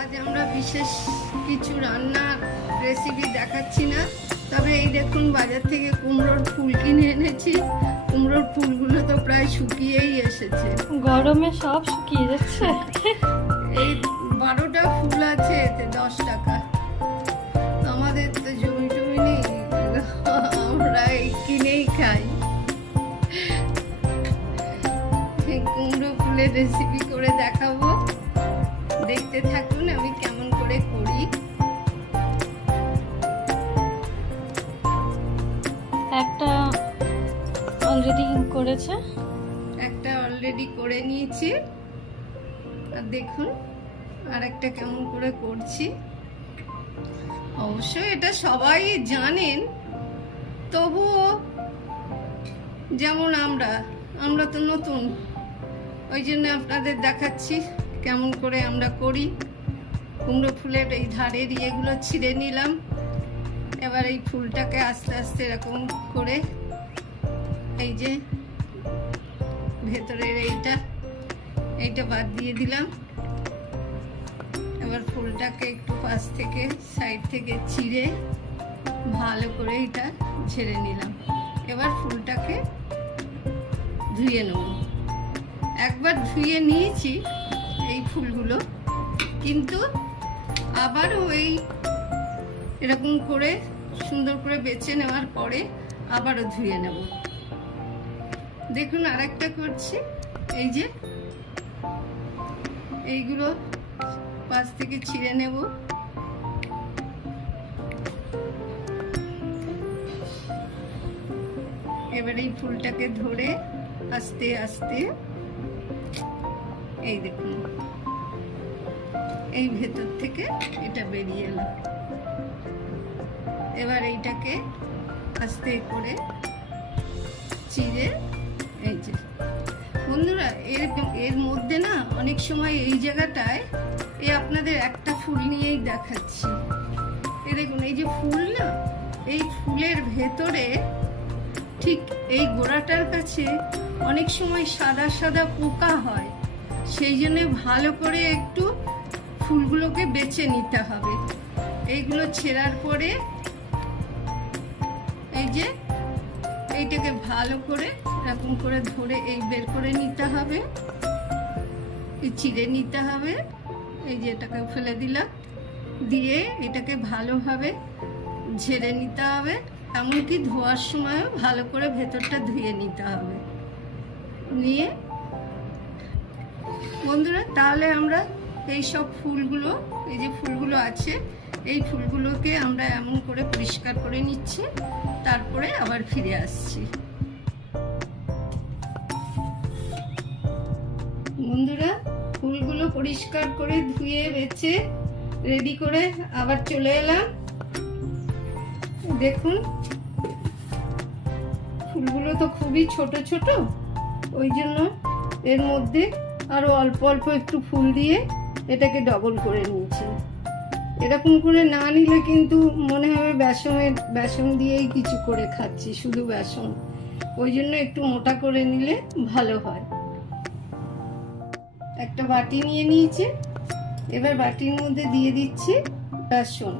আজ আমরা বিশেষ কিছু রান্নার রেসিপি দেখাচ্ছি না, তবে এই দেখুন বাজার থেকে কুমড়োর ফুল কিনে এনেছি। কুমড়োর ফুলগুলো তো প্রায় শুকিয়েই এসেছে, গরমে সব শুকিয়ে যাচ্ছে। এই 12টা ফুল আছে, এতে 10 টাকা। আমাদের তো জমি টমি নেই, আমরা এই কিনেই খাই। কুমড়ো ফুলের রেসিপি করে দেখাবো, দেখতে থাকুন আমি কেমন করে করি। একটা অলরেডি করেছে, একটা অলরেডি করে নিয়েছি, আর দেখুন আর একটা কেমন করে করছি। অবশ্যই এটা সবাই জানেন, তবুও যেমন আমরা তো নতুন, ওই জন্য আপনাদের দেখাচ্ছি কেমন করে আমরা করি। কুমড়ো ফুলের এই ধারের ইয়েগুলো ছিঁড়ে নিলাম। এবার এই ফুলটাকে আস্তে আস্তে এরকম করে, এই যে ভেতরের এইটা বাদ দিয়ে দিলাম। এবার ফুলটাকে একটু পাশ থেকে সাইড থেকে চিড়ে ভালো করে এটা ঝেড়ে নিলাম। এবার ফুলটাকে ধুয়ে নেব। একবার ধুয়ে নিয়েছি এই ফুলগুলো, কিন্তু আবারও এরকম করে সুন্দর করে বেছে নেওয়ার পরে আবারও ধুয়ে নেব। দেখুন আরেকটা করছি, এই যে এইগুলো পাশ থেকে ছিঁড়ে নেব। এবার এই ফুলটাকে ধরে আস্তে আস্তে, এই দেখুন এই ভেতর থেকে এটা বেরিয়ে এলো। এবার এইটাকে আস্তে করে চিড়ে, এই যে বন্ধুরা এর মধ্যে না অনেক সময় এই জায়গাটায় আপনাদের একটা ফুল নিয়েই দেখাচ্ছি। এই দেখুন এই যে ফুল না, এই ফুলের ভেতরে ঠিক এই গোড়াটার কাছে অনেক সময় সাদা সাদা পোকা হয়, সেই জন্য ভালো করে একটু ফুলগুলোকে বেছে নিতে হবে। এইগুলো ছেঁড়ার পরে এই যে এইটাকে ভালো করে এরকম করে ধরে এই বের করে নিতে হবে, চিড়ে নিতে হবে। এই যে এটাকে ফেলে দিলাম, দিয়ে এটাকে ভালোভাবে ঝেড়ে নিতে হবে। এমনকি ধোয়ার সময়ও ভালো করে ভেতরটা ধুয়ে নিতে হবে। নিয়ে বন্ধুরা তাহলে আমরা এই সব ফুলগুলো, এই যে ফুলগুলো আছে, এই ফুলগুলোকে আমরা এমন করে পরিষ্কার করে নিচ্ছি, তারপরে আবার ফিরে আসছি। বন্ধুরা ফুলগুলো পরিষ্কার করে ধুয়ে বেছে রেডি করে আবার চলে এলাম। দেখুন ফুলগুলো তো খুবই ছোট ছোট, ওই জন্য এর মধ্যে আরো অল্প অল্প একটু ফুল দিয়ে এটাকে ডবল করে নিয়েছি। এরকম করে না নিলে কিন্তু মনে হবে বেসন দিয়েই কিছু করে খাচ্ছি, শুধু বেসন। ওই জন্য একটু মোটা করে নিলে ভালো হয়। একটা বাটি নিয়ে নিয়েছি, এবার বাটির মধ্যে দিয়ে দিচ্ছি বেসন।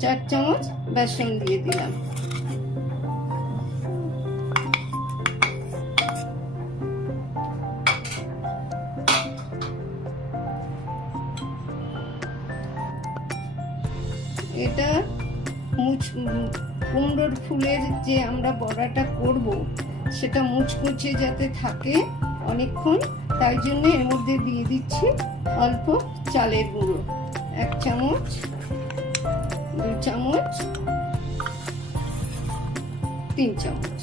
চার চামচ বেসন দিয়ে দিলাম। এটা কুমড়োর ফুলের যে আমরা বড়াটা করব, সেটা মুচমুচে যাতে থাকে অনেকক্ষণ, তাই জন্য এর মধ্যে দিয়ে দিচ্ছি অল্প চালের গুঁড়ো। 1 চামচ, 2 চামচ, 3 চামচ।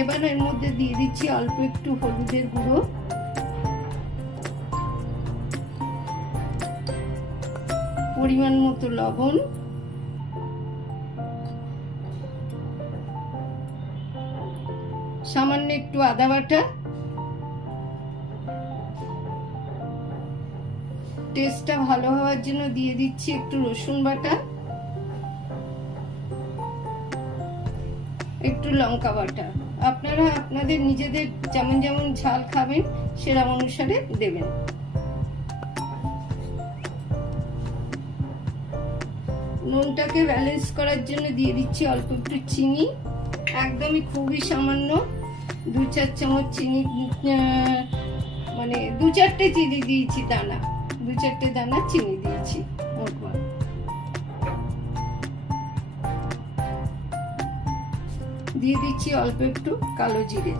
এবার এর মধ্যে দিয়ে দিচ্ছি অল্প একটু হলুদের গুঁড়ো, পরিমাণ মতো লবণ, সামান্য একটু আদা বাটা, টেস্টটা ভালো হওয়ার জন্য দিয়ে দিচ্ছি একটু রসুন বাটা, একটু লঙ্কা বাটা। আপনারা আপনাদের নিজেদের যেমন যেমন ঝাল খাবেন সেরকম অনুসারে দেবেন। নুনটাকে ব্যালেন্স করার জন্য দিয়ে দিচ্ছি অল্প একটু চিনি, একদমই খুবই সামান্য, 2-4 চামচ চিনি, মানে 2-4টে চিনি দিয়েছি দানা, 2-4টে দানা চিনি দিয়েছি। দিয়ে দিচ্ছি অল্প একটু কালো জিরে।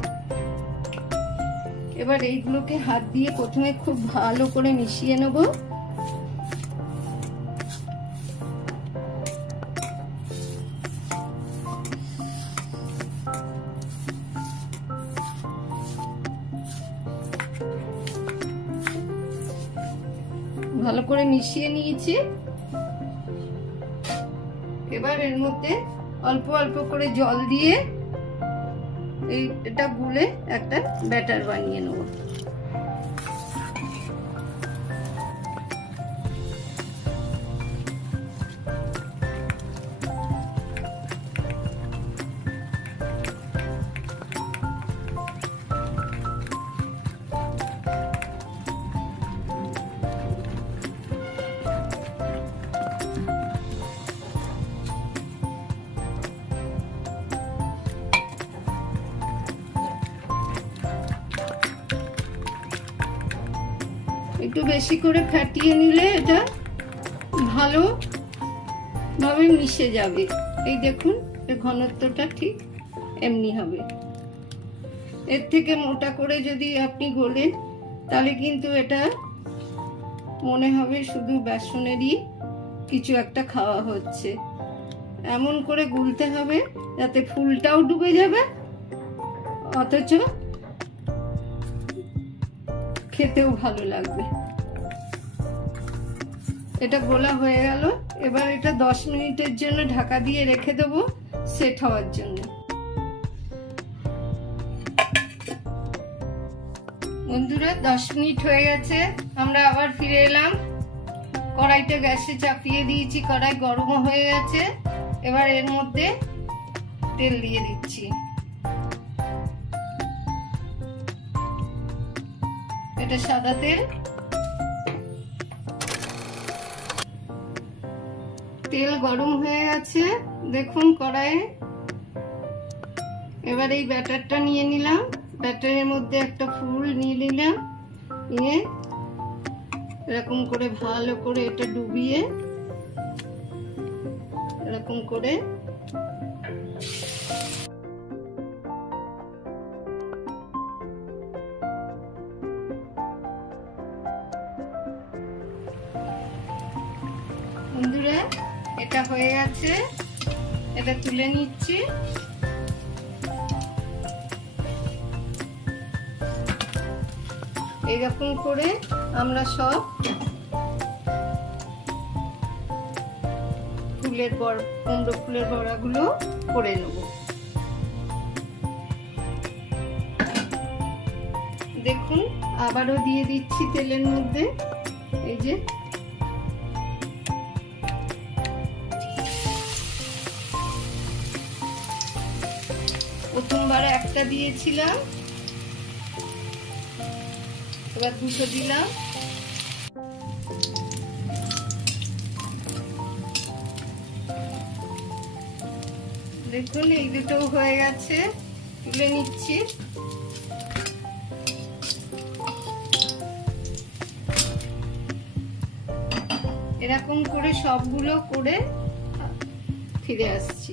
এবার এইগুলোকে হাত দিয়ে প্রথমে খুব ভালো করে মিশিয়ে নেব। ভালো করে মিশিয়ে নিয়েছি। এবার এর মধ্যে অল্প অল্প করে জল দিয়ে এটা গুলে একটা ব্যাটার বানিয়ে নেব। একটু বেশি করে ফাটিয়ে নিলে এটা ভালো ভাবে মিশে যাবে। এই দেখুন এর ঘনত্বটা ঠিক এমনি হবে। এর থেকে মোটা করে যদি আপনি গোলেন তাহলে কিন্তু এটা মনে হবে শুধু বেসনেরই কিছু একটা খাওয়া হচ্ছে। এমন করে গুলতে হবে যাতে ফুলটাও ডুবে যাবে অথচ খেতেও ভালো লাগবে। এটা গোলা হয়ে গেল। এবার এটা 10 মিনিটের জন্য ঢাকা দিয়ে রেখে দেবো সেট হওয়ার জন্য। বন্ধুরা 10 মিনিট হয়ে গেছে, আমরা আবার ফিরে এলাম। কড়াইটা গ্যাসে চাপিয়ে দিয়েছি, কড়াই গরম হয়ে গেছে। এবার এর মধ্যে তেল দিয়ে দিচ্ছি। এটা সাদা তেল। তেল গরম হয়ে গেছে দেখুন কড়াইয়ে। এবার এই ব্যাটারটা নিয়ে নিলাম, ব্যাটারের মধ্যে একটা ফুল নিয়ে নিলাম, নিয়ে এরকম করে ভালো করে এটা ডুবিয়ে এরকম করে বন্ধুরা এটা হয়ে গেছে, এটা তুলে নিচ্ছি। এইরকম করে আমরা সব কুমড়ো ফুলের বড়াগুলো করে নেব। দেখুন আবারও দিয়ে দিচ্ছি তেলের মধ্যে। এই যে প্রথমবার একটা দিয়েছিলাম, এবার দুটো দিলাম। দেখুন এই দুটো হয়ে গেছে, তুলে নিচ্ছি। এরকম করে সবগুলো করে ফিরে আসছি।